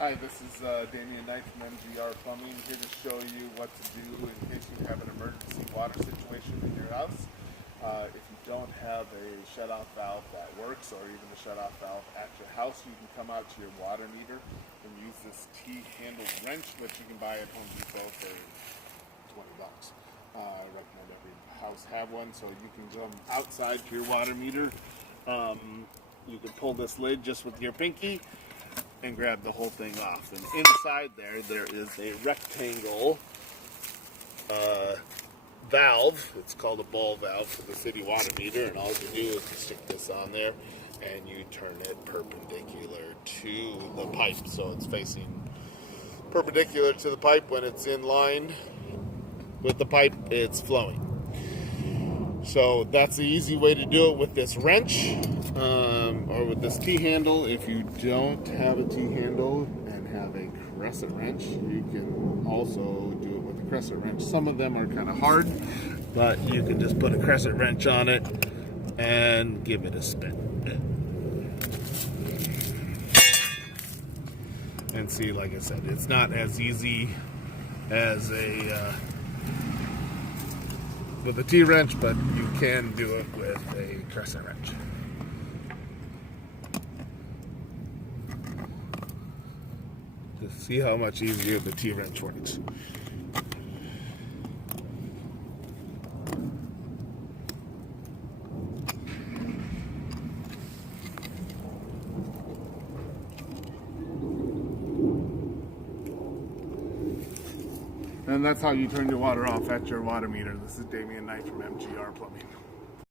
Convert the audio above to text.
Hi, this is Davie from MGR Plumbing, here to show you what to do in case you have an emergency water situation in your house. If you don't have a shut-off valve that works, or even a shut-off valve at your house, you can come out to your water meter and use this T-handle wrench, which you can buy at Home Depot for $20. I recommend every house have one, so you can come outside to your water meter. You can pull this lid just with your pinky and grab the whole thing off. And inside there is a rectangle valve. It's called a ball valve for the city water meter, and all you do is you stick this on there and you turn it perpendicular to the pipe, so it's facing perpendicular to the pipe. When it's in line with the pipe, it's flowing. So that's the easy way to do it with this wrench, or with this T-handle. If you don't have a T-handle and have a crescent wrench, you can also do it with a crescent wrench. Some of them are kind of hard, but you can just put a crescent wrench on it and give it a spin. And see, like I said, it's not as easy as with a T-wrench, but you can do it with a crescent wrench. Just see how much easier the T-wrench works. And that's how you turn your water off at your water meter. This is Davie from MGR Plumbing.